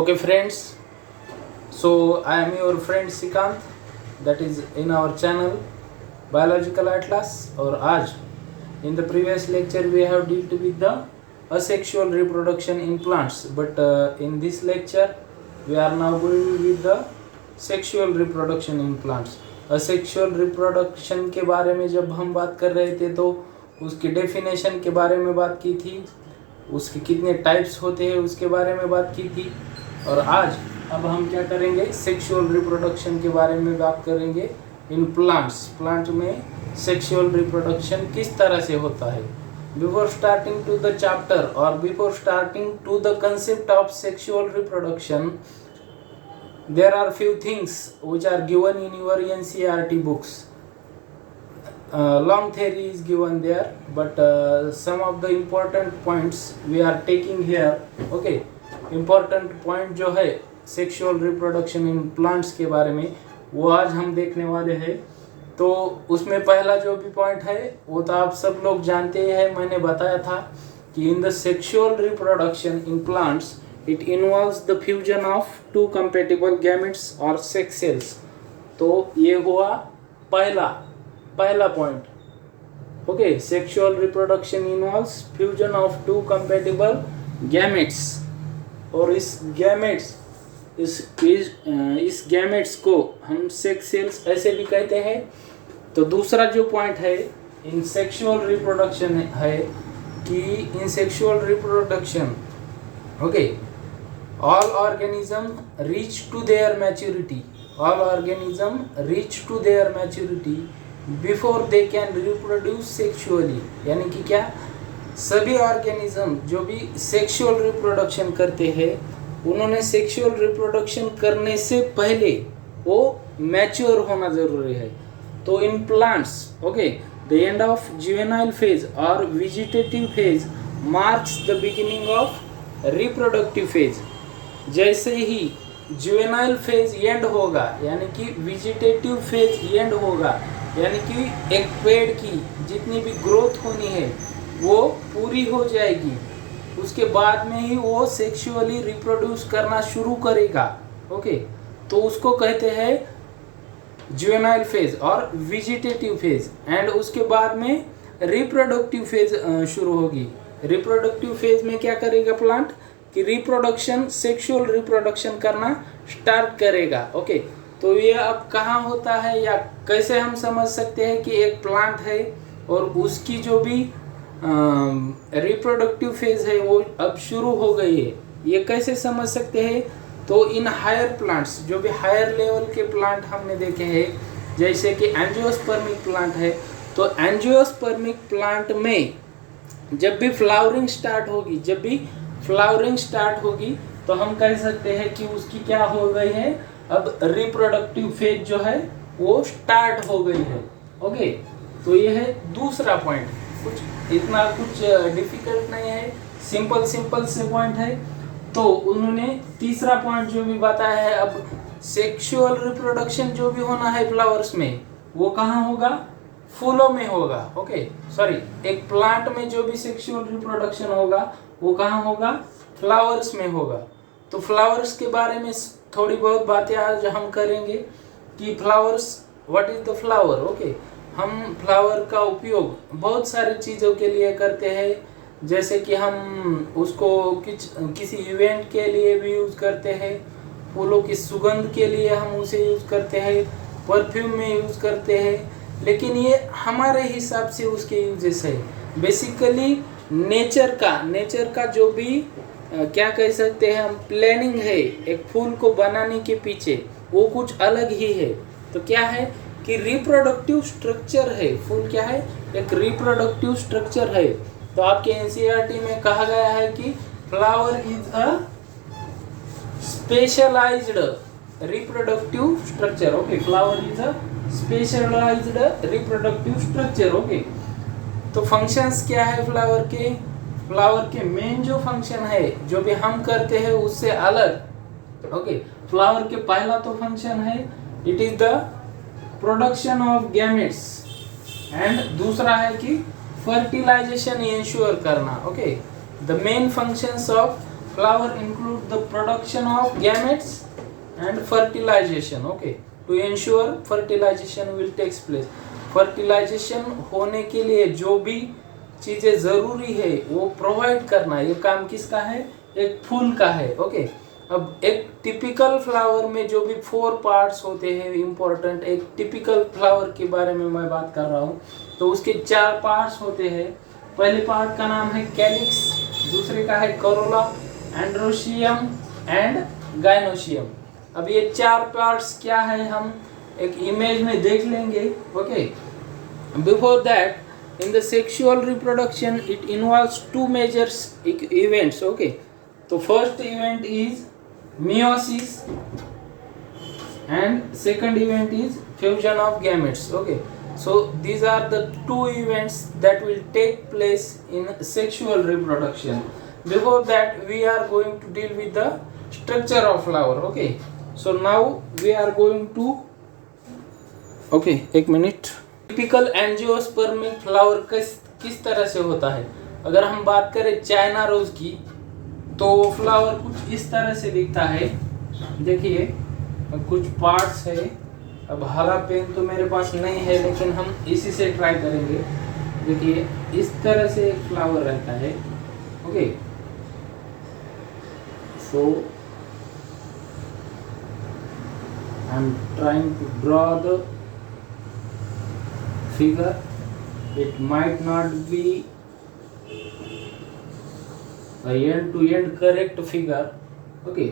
Okay, friends. So I am your friend Sikant. That is in our channel Biological Atlas. और आज in the previous lecture we have dealt with the asexual reproduction in plants. But in this lecture we are now going with the sexual reproduction in plants. asexual reproduction के बारे में जब हम बात कर रहे थे तो उसके डेफिनेशन के बारे में बात की थी, उसके कितने टाइप्स होते हैं उसके बारे में बात की थी। और आज अब हम क्या करेंगे, सेक्सुअल रिप्रोडक्शन के बारे में बात करेंगे इन प्लांट्स। प्लांट में सेक्सुअल रिप्रोडक्शन किस तरह से होता है। Before starting to the chapter और before starting to the concept of sexual reproduction there are few things which are given in your NCERT books. Long theory is given there, but some of the important points we are taking here. Okay, important point जो है sexual reproduction in plants के बारे में वो आज हम देखने वाले हैं। तो उसमें पहला जो भी पॉइंट है वो तो आप सब लोग जानते हैं, मैंने बताया था कि in the sexual reproduction in plants it involves the fusion of two compatible gametes or sex cells. तो ये हुआ पहला point. Okay, sexual reproduction involves fusion of two compatible gametes. और इस गैमेट्स को हम सेक्स सेल्स ऐसे भी कहते हैं। तो दूसरा जो पॉइंट है इन सेक्सुअल रिप्रोडक्शन है कि in sexual reproduction okay all organism reach to their maturity before they can reproduce sexually। यानी कि क्या, सभी ऑर्गेनिज्म जो भी सेक्सुअल रिप्रोडक्शन करते हैं उन्होंने सेक्सुअल रिप्रोडक्शन करने से पहले वो मैच्योर होना जरूरी है। तो in plants okay the end of juvenile phase और vegetative phase marks the beginning of reproductive phase. जैसे ही जुवेनाइल फेज एंड होगा यानी कि वेजिटेटिव फेज एंड होगा, यानी कि एक पेड़ की जितनी भी ग्रोथ होनी है वो पूरी हो जाएगी, उसके बाद में ही वो सेक्सुअली रिप्रोड्यूस करना शुरू करेगा। ओके, तो उसको कहते हैं जुवेनाइल फेज और वेजिटेटिव फेज। एंड उसके बाद में रिप्रोडक्टिव फेज शुरू होगी। रिप्रोडक्टिव फेज में क्या करेगा प्लांट कि रिप्रोडक्शन, सेक्सुअल रिप्रोडक्शन करना स्टार्ट करेगा। ओके, तो ये अब कहाँ होता है या कैसे हम समझ सकते हैं कि एक प्लांट है और उसकी जो भी रिप्रोडक्टिव फेज है वो अब शुरू हो गई है, ये कैसे समझ सकते हैं। तो इन हायर प्लांट्स, जो भी हायर लेवल के प्लांट हमने देखे हैं जैसे कि एंजियोस्पर्मिक प्लांट है, तो एंजियोस्पर्मिक प्लांट में जब भी फ्लावरिंग स्टार्ट होगी तो हम कह सकते हैं कि उसकी क्या हो गई है, अब रिप्रोडक्टिव फेज जो है वो स्टार्ट हो गई है। ओके, तो ये है दूसरा पॉइंट। इतना कुछ डिफिकल्ट नहीं है, सिंपल से पॉइंट है। तो उन्होंने तीसरा पॉइंट जो भी बताया है, अब सेक्सुअल रिप्रोडक्शन जो भी होना है फ्लावर्स में वो कहाँ होगा, फूलों में होगा। ओके सॉरी, एक प्लांट में जो भी सेक्सुअल रिप्रोडक्शन होगा वो कहाँ होगा, फ्लावर्स में होगा। तो फ्लावर्स के बारे में थोड़ी बहुत बातें आज हम करेंगे कि flowers, what is the flower. Okay, हम फ्लावर का उपयोग बहुत सारी चीज़ों के लिए करते हैं, जैसे कि हम उसको किसी इवेंट के लिए भी यूज़ करते हैं, फूलों की सुगंध के लिए हम उसे यूज़ करते हैं, परफ्यूम में यूज़ करते हैं। लेकिन ये हमारे हिसाब से उसके यूजेस है। बेसिकली नेचर का जो भी क्या कह सकते हैं हम, प्लानिंग है एक फूल को बनाने के पीछे, वो कुछ अलग ही है। तो क्या है कि रिप्रोडक्टिव स्ट्रक्चर है, फूल क्या है, एक रिप्रोडक्टिव स्ट्रक्चर है। तो आपके एनसीईआरटी में कहा गया है कि flower is a specialised reproductive structure. Okay, flower is a specialised reproductive structure. Okay, तो फंक्शंस क्या है फ्लावर के मेन जो फंक्शन है जो भी हम करते हैं उससे अलग। ओके, फ्लावर के पहला तो फंक्शन है it is the production of gametes and दूसरा है कि फर्टिलाइजेशन इंश्योर करना। Okay, the main functions of flower include the production of gametes and fertilization. Okay, to ensure fertilization will takes place. Fertilisation होने के लिए जो भी चीजें जरूरी है वो प्रोवाइड करना, ये काम किसका है? एक फूल का है. ओके, अब एक टिपिकल फ्लावर में जो भी 4 पार्ट्स होते हैं इम्पोर्टेंट, एक टिपिकल फ्लावर के बारे में मैं बात कर रहा हूँ. तो उसके 4 पार्ट्स होते हैं. पहले पार्ट का नाम है कैलिक्स, दूसरे का है करोला, एंड्रोशियम एंड गाइनोशियम. अब ये 4 पार्ट्स क्या है हम एक इमेज में देख लेंगे. Okay, before that in the sexual reproduction it involves 2 major events. Okay, तो first event is meiosis and second event is fusion of gametes. Okay, so these are the 2 events that will take place in sexual reproduction. Before that we are going to deal with the structure of flower. Okay, so now we are going to एक minute. Typical angiospermic flower किस तरह से होता है? अगर हम बात करें चाइना रोज की तो फ्लावर कुछ इस तरह से दिखता है. देखिए कुछ पार्ट्स है. अब हरा पेन तो मेरे पास नहीं है लेकिन हम इसी से ट्राई करेंगे. देखिए इस तरह से एक फ्लावर रहता है. Okay, so I am trying to draw the figure. It might not be a end-to-end correct figure. Okay,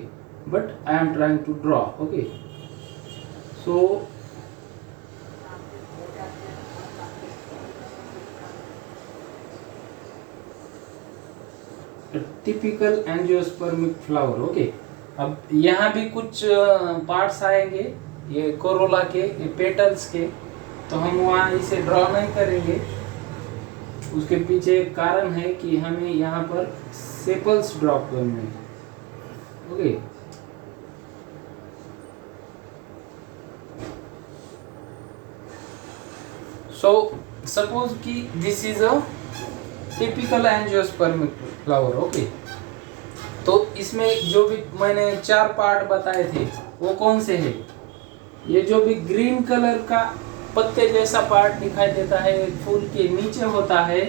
but I am trying to draw. Okay, so a typical angiospermic flower. Okay, अब यहाँ भी कुछ parts आएंगे ये Corolla के, ये petals के, तो हम वहाँ इसे ड्रॉ नहीं करेंगे. उसके पीछे एक कारण है कि हमें यहाँ पर सेपल्स ड्रॉप करने. ओके, सो सपोज कि this is a typical angiospermic flower. Okay, तो इसमें जो भी मैंने 4 पार्ट बताए थे वो कौन से हैं? ये जो भी ग्रीन कलर का पत्ते जैसा पार्ट दिखाई देता है फूल के नीचे होता है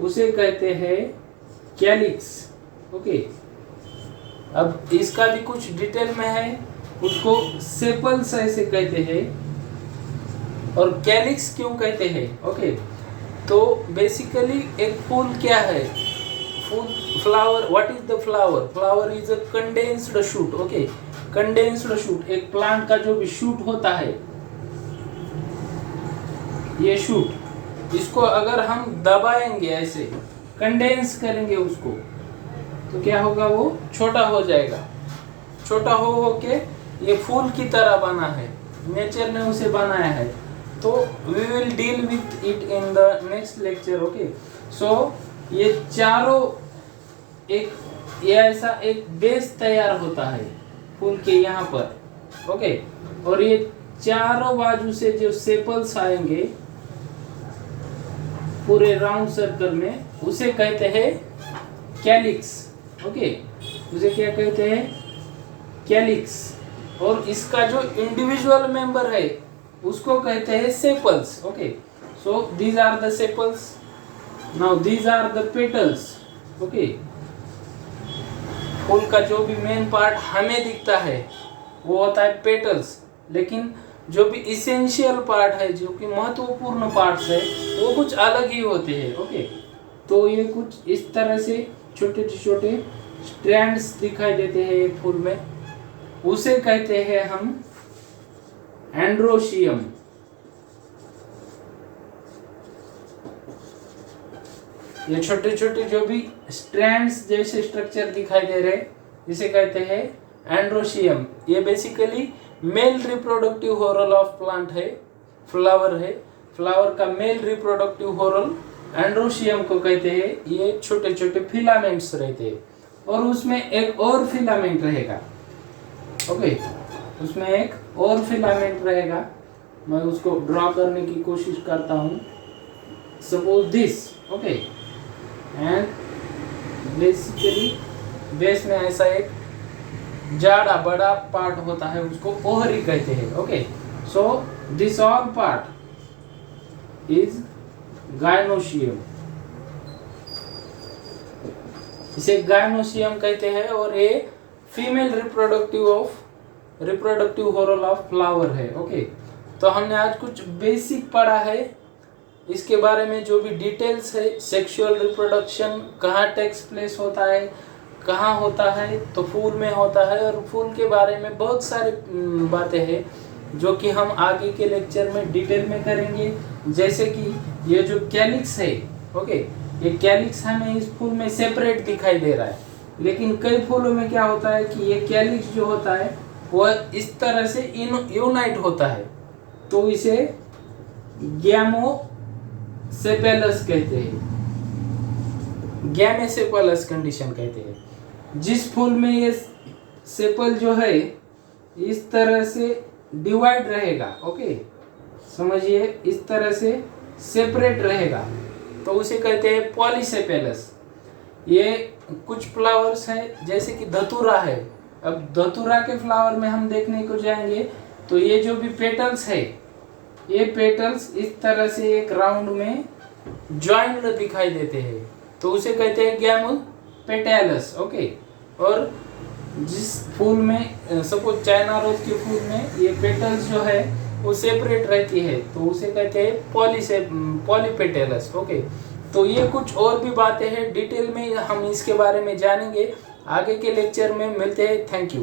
उसे कहते हैं कैलिक्स. ओके, अब इसका भी कुछ डिटेल में है. उसको सेपल्स ऐसे कहते हैं. और कैलिक्स क्यों कहते हैं? ओके, तो बेसिकली एक फूल क्या है? फूल flower. What is the flower? Flower is a condensed shoot. Okay, condensed shoot एक प्लांट का जो भी शूट होता है, ये शूट, इसको अगर हम दबाएंगे ऐसे कंडेंस करेंगे उसको तो क्या होगा? वो छोटा हो जाएगा. छोटा हो के ये फूल की तरह बना है, नेचर ने उसे बनाया है. तो we will deal with it in the next lecture. Okay, so ये चारों एक ये ऐसा एक बेस तैयार होता है फूल के यहाँ पर. ओके, और ये चारों बाजू से जो सेपल्स आएंगे पूरे राउंड सर्कल में उसे कहते हैं कैलिक्स. ओके, उसे क्या कहते हैं? कैलिक्स. और इसका जो इंडिविजुअल मेंबर है उसको कहते हैं sepals. Okay, so these are the sepals. Now these are the petals. Okay, फूल का जो भी मेन पार्ट हमें दिखता है वो होता है पेटल्स, लेकिन जो भी इसेंशियल पार्ट है, जो कि महत्वपूर्ण पार्ट्स है, वो कुछ अलग ही होते हैं. ओके, तो ये कुछ इस तरह से छोटे छोटे स्ट्रैंड्स दिखाई देते हैं एक फूल में, उसे कहते हैं हम एंड्रोशियम. ये छोटे छोटे जो भी स्ट्रैंड्स जैसे स्ट्रक्चर दिखाई दे रहे इसे कहते हैं एंड्रोशियम. ये basically male reproductive whorl of plant है, फ्लावर है. फ्लावर का मेल रिप्रोडक्टिव हॉर्ल एंड्रोशियम को कहते हैं. ये छोटे छोटे फिलामेंट्स रहते हैं और उसमें एक और फिलामेंट रहेगा. ओके, उसमें एक और फिलामेंट रहेगा. मैं उसको ड्रॉ करने की कोशिश करता हूँ. Suppose this. Okay, and basically base में ऐसा एक जाड़ा बड़ा पार्ट होता है, उसको ओहरी कहते हैं। Okay, so this all part is gynoecium, इसे गायनोशियम कहते हैं। और ये female reproductive horn of flower है। ओके, तो हमने आज कुछ बेसिक पढ़ा है इसके बारे में, जो भी डिटेल्स है, सेक्सुअल रिप्रोडक्शन कहाँ टेक्स प्लेस होता है, कहाँ होता है, तो फूल में होता है। और फूल के बारे में बहुत सारी बातें हैं जो कि हम आगे के लेक्चर में डिटेल में करेंगे। जैसे कि ये जो कैलिक्स है, ओके, ये कैलिक्स हमें इस फूल में सेपरेट दिखाई दे रहा है, लेकिन कई फूलों में क्या होता है कि ये कैलिक्स जो होता है वो इस तरह से यूनाइट होता है, तो इसे गैमोसेपेलस कहते हैं, गैमेसेपलस कंडीशन कहते हैं। जिस फूल में ये सेपल जो है इस तरह से डिवाइड रहेगा, ओके, समझिए, इस तरह से सेपरेट रहेगा, तो उसे कहते हैं पॉलीसेपेलस। ये कुछ फ्लावर्स है जैसे कि धतूरा है। अब धतूरा के फ्लावर में हम देखने को जाएंगे तो ये जो भी पेटल्स है, ये पेटल्स इस तरह से एक राउंड में ज्वाइंट दिखाई देते हैं, तो उसे कहते हैं गैमोपेटैलस। ओके, और जिस फूल में सपोज चाइना रोज के फूल में ये पेटल्स जो है वो सेपरेट रहती है, तो उसे कहते हैं पॉलीपेटैलस। ओके, तो ये कुछ और भी बातें हैं, डिटेल में हम इसके बारे में जानेंगे आगे के लेक्चर में। मिलते हैं, थैंक यू।